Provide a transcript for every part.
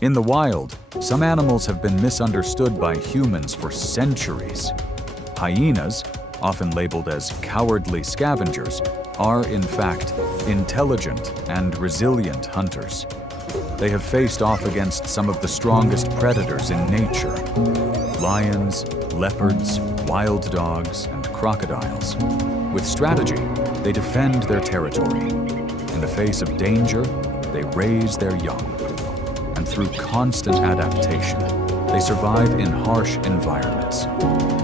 In the wild, some animals have been misunderstood by humans for centuries. Hyenas, often labeled as cowardly scavengers, are in fact intelligent and resilient hunters. They have faced off against some of the strongest predators in nature: lions, leopards, wild dogs, and crocodiles. With strategy, they defend their territory. In the face of danger, they raise their young. And through constant adaptation, they survive in harsh environments.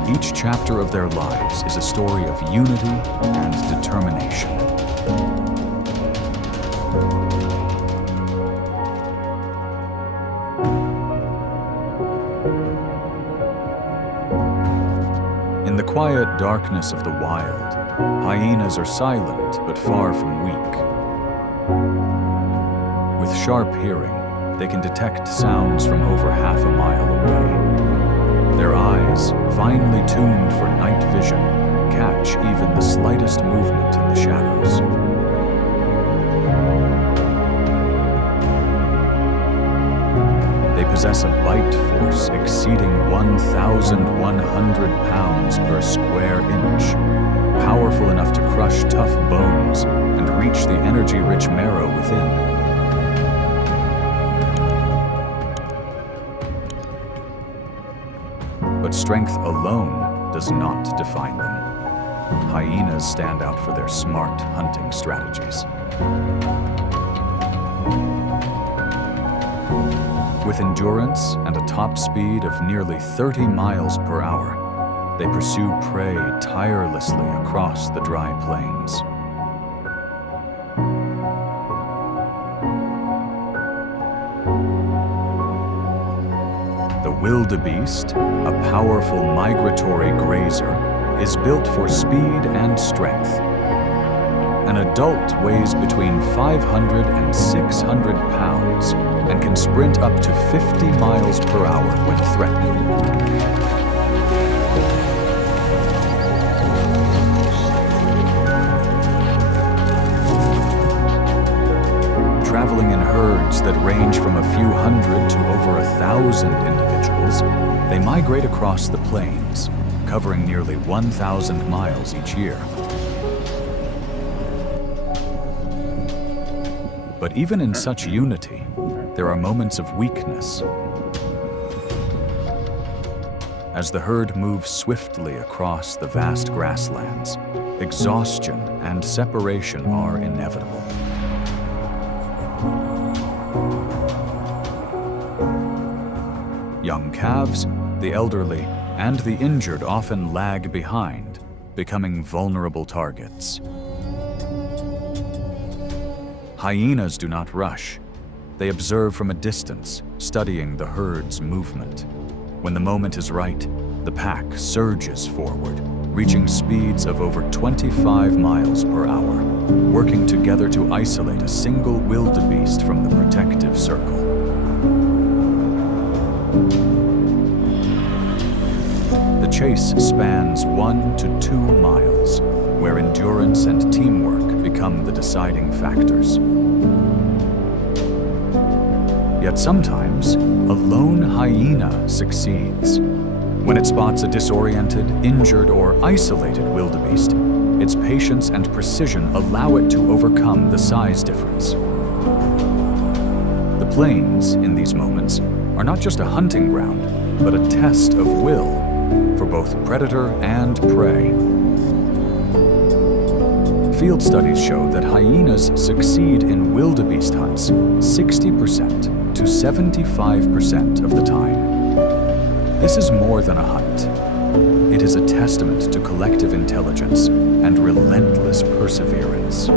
Each chapter of their lives is a story of unity and determination. In the quiet darkness of the wild, hyenas are silent but far from weak. With sharp hearing, they can detect sounds from over half a mile away. Their eyes, finely tuned for night vision, catch even the slightest movement in the shadows. They possess a bite force exceeding 1,100 pounds per square inch, powerful enough to crush tough bones and reach the energy-rich marrow within. But strength alone does not define them. Hyenas stand out for their smart hunting strategies. With endurance and a top speed of nearly 30 miles per hour, they pursue prey tirelessly across the dry plains. The wildebeest, a powerful migratory grazer, is built for speed and strength. An adult weighs between 500 and 600 pounds and can sprint up to 50 miles per hour when threatened. Traveling in herds that range from a few hundred to over 1,000 individuals, they migrate across the plains, covering nearly 1,000 miles each year. But even in such unity, there are moments of weakness. As the herd moves swiftly across the vast grasslands, exhaustion and separation are inevitable. Young calves, the elderly, and the injured often lag behind, becoming vulnerable targets. Hyenas do not rush. They observe from a distance, studying the herd's movement. When the moment is right, the pack surges forward, reaching speeds of over 25 miles per hour, working together to isolate a single wildebeest from the protective circle. The chase spans 1 to 2 miles, where endurance and teamwork become the deciding factors. Yet sometimes, a lone hyena succeeds. When it spots a disoriented, injured, or isolated wildebeest, its patience and precision allow it to overcome the size difference. The plains, in these moments, are not just a hunting ground, but a test of will for both predator and prey. Field studies show that hyenas succeed in wildebeest hunts 60% to 75% of the time. This is more than a hunt. It is a testament to collective intelligence and relentless perseverance.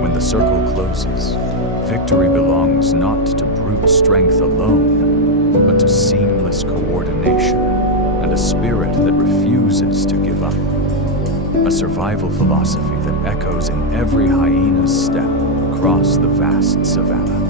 When the circle closes, victory belongs not to brute strength alone, but to seamless coordination and a spirit that refuses to give up. A survival philosophy that echoes in every hyena's step across the vast savannah.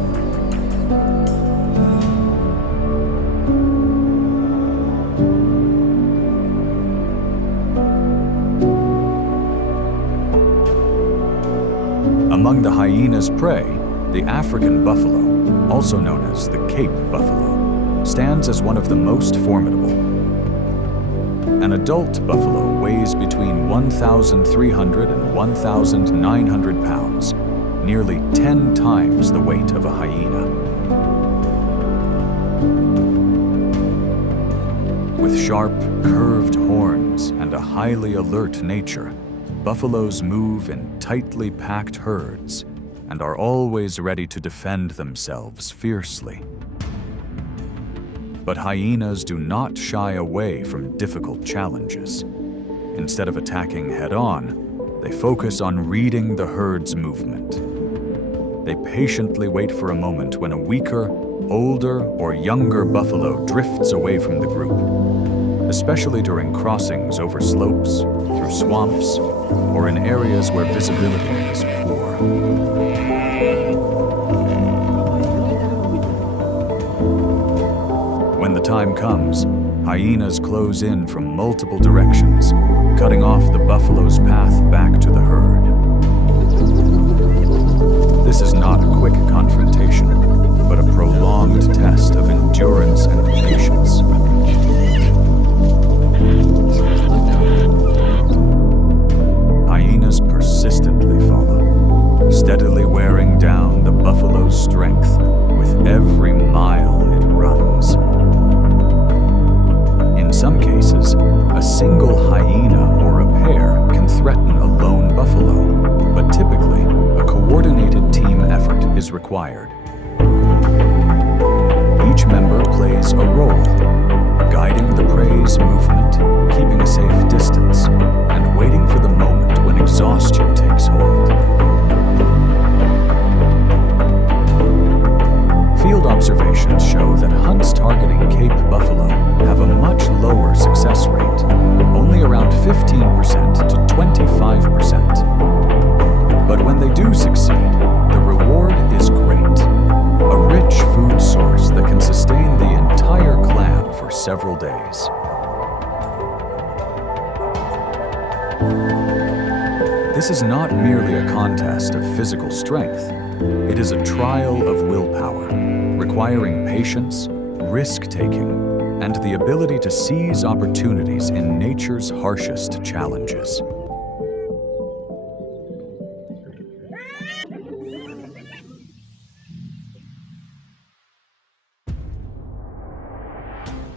Among the hyena's prey, the African buffalo, also known as the Cape buffalo, stands as one of the most formidable. An adult buffalo weighs between 1,300 and 1,900 pounds, nearly 10 times the weight of a hyena. With sharp, curved horns and a highly alert nature, buffaloes move in tightly packed herds and are always ready to defend themselves fiercely. But hyenas do not shy away from difficult challenges. Instead of attacking head-on, they focus on reading the herd's movement. They patiently wait for a moment when a weaker, older, or younger buffalo drifts away from the group, especially during crossings over slopes, through swamps, or in areas where visibility is poor. When the time comes, hyenas close in from multiple directions, cutting off the buffalo's path back to the herd. This is not a quick confrontation, but a prolonged test of endurance and patience. Hyenas persistently follow, steadily wearing down the buffalo's strength with every mile it runs. In some cases, a single hyena or a pair can threaten a lone buffalo, but typically, a coordinated team effort is required. Each member plays a role, guiding the prey's movement, keeping a safe distance, and waiting for the moment when exhaustion takes hold. Field observations show that hunts targeting Cape buffalo have a much lower success rate, only around 15% to 25%. But when they do succeed, the reward is great. A rich food source that can sustain the entire clan for several days. This is not merely a contest of physical strength. It is a trial of willpower, requiring patience, risk-taking, and the ability to seize opportunities in nature's harshest challenges.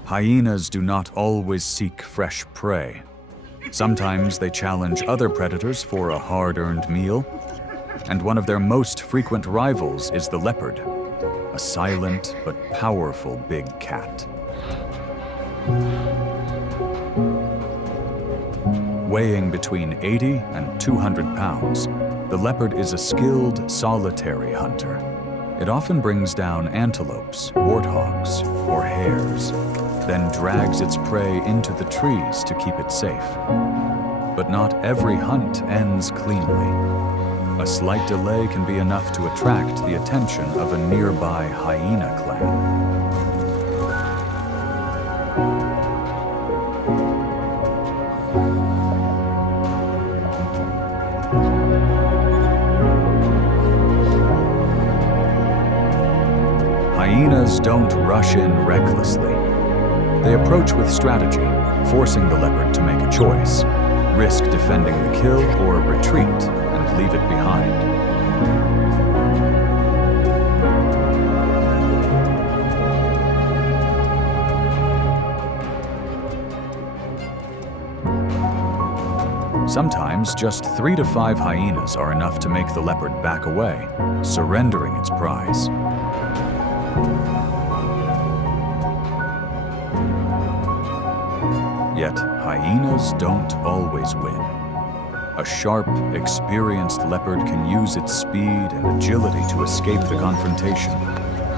Hyenas do not always seek fresh prey. Sometimes they challenge other predators for a hard-earned meal, and one of their most frequent rivals is the leopard, a silent but powerful big cat. Weighing between 80 and 200 pounds, the leopard is a skilled solitary hunter. It often brings down antelopes, warthogs, or hares, then drags its prey into the trees to keep it safe. But not every hunt ends cleanly. A slight delay can be enough to attract the attention of a nearby hyena clan. Hyenas don't rush in recklessly. They approach with strategy, forcing the leopard to make a choice, risk defending the kill or retreat and leave it behind. Sometimes just 3 to 5 hyenas are enough to make the leopard back away, surrendering its prize. Yet, hyenas don't always win. A sharp, experienced leopard can use its speed and agility to escape the confrontation,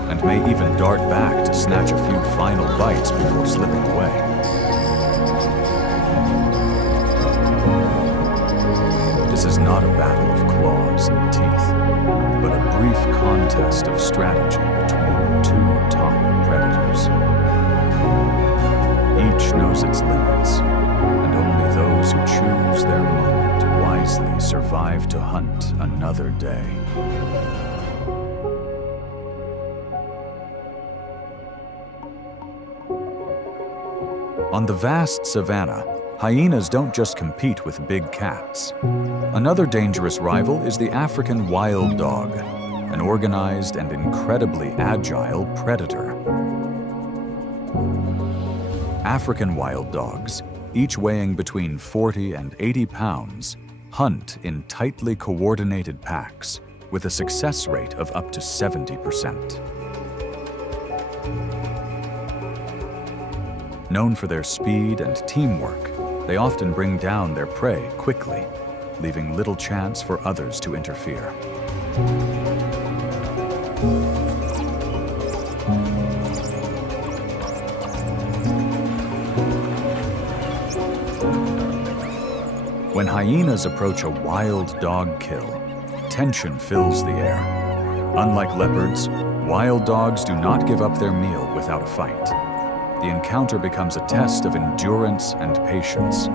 and may even dart back to snatch a few final bites before slipping away. This is not a battle of claws and teeth, but a brief contest of strategy between 2 top predators. Each knows its limits, and only those who choose their moment wisely wisely survive to hunt another day. On the vast savanna, hyenas don't just compete with big cats. Another dangerous rival is the African wild dog, an organized and incredibly agile predator. African wild dogs, each weighing between 40 and 80 pounds, hunt in tightly coordinated packs with a success rate of up to 70%. Known for their speed and teamwork, they often bring down their prey quickly, leaving little chance for others to interfere. When hyenas approach a wild dog kill, tension fills the air. Unlike leopards, wild dogs do not give up their meal without a fight. The encounter becomes a test of endurance and patience.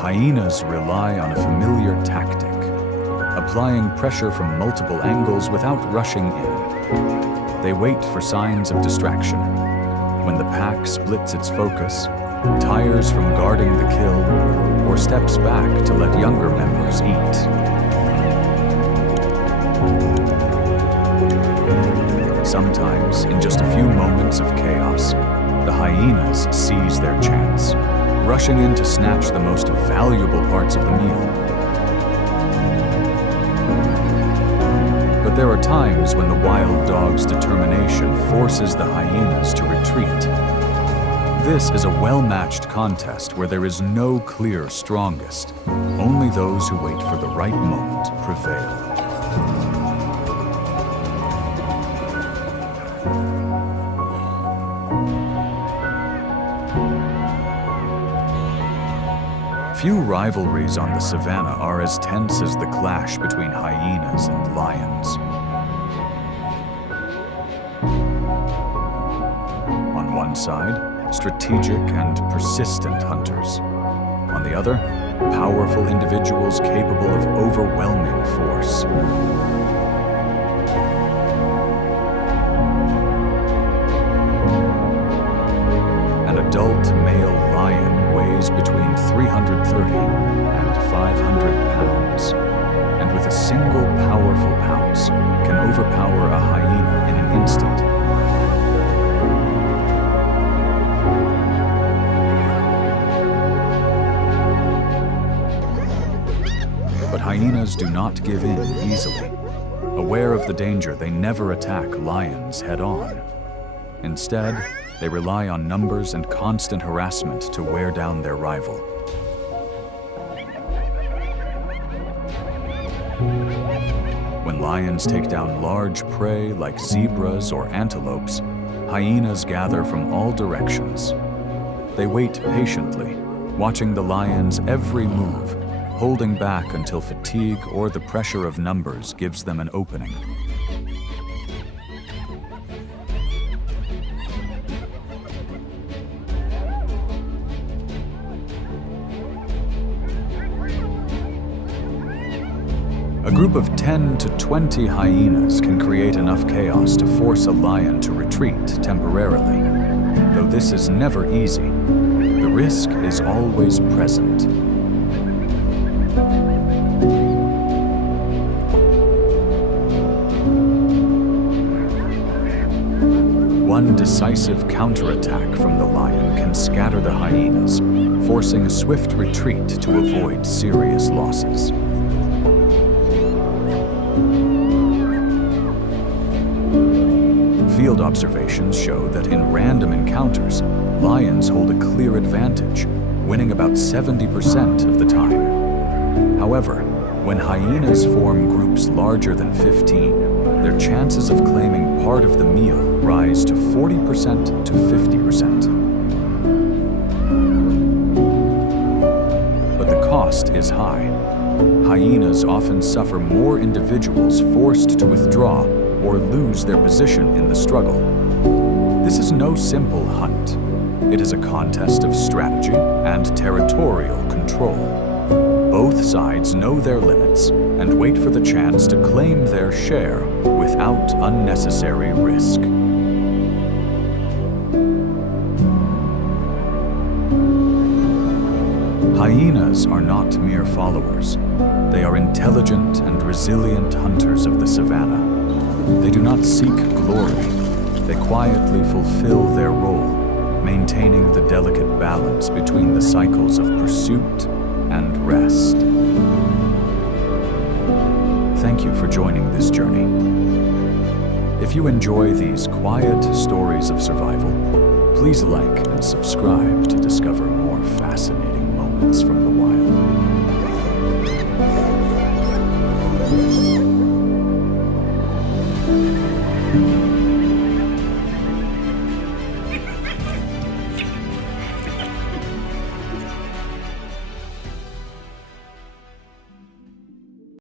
Hyenas rely on a familiar tactic, applying pressure from multiple angles without rushing in. They wait for signs of distraction. When the pack splits its focus, tires from guarding the kill, or steps back to let younger members eat. Sometimes, in just a few moments of chaos, the hyenas seize their chance, rushing in to snatch the most valuable parts of the meal. But there are times when the wild dog's determination forces the hyenas to retreat. This is a well-matched contest where there is no clear strongest. Only those who wait for the right moment prevail. Few rivalries on the savanna are as tense as the clash between hyenas and lions. On one side, strategic and persistent hunters. On the other, powerful individuals capable of overwhelming force. An adult male lion weighs between 330 and 500 pounds, and with a single powerful pounce can overpower a hyena in an instant. But hyenas do not give in easily. Aware of the danger, they never attack lions head-on. Instead, they rely on numbers and constant harassment to wear down their rival. When lions take down large prey like zebras or antelopes, hyenas gather from all directions. They wait patiently, watching the lion's every move, holding back until fatigue or the pressure of numbers gives them an opening. A group of 10 to 20 hyenas can create enough chaos to force a lion to retreat temporarily. Though this is never easy, the risk is always present. One decisive counterattack from the lion can scatter the hyenas, forcing a swift retreat to avoid serious losses. Field observations show that in random encounters, lions hold a clear advantage, winning about 70% of the time. However, when hyenas form groups larger than 15, their chances of claiming part of the meal rise to 40% to 50%. But the cost is high. Hyenas often suffer more individuals forced to withdraw or lose their position in the struggle. This is no simple hunt. It is a contest of strategy and territorial control. Both sides know their limits and wait for the chance to claim their share without unnecessary risk. Hyenas are not mere followers. They are intelligent and resilient hunters of the savannah. They do not seek glory. They quietly fulfill their role, maintaining the delicate balance between the cycles of pursuit and rest. Thank you for joining this journey. If you enjoy these quiet stories of survival, please like and subscribe to discover more fascinating moments from the wild.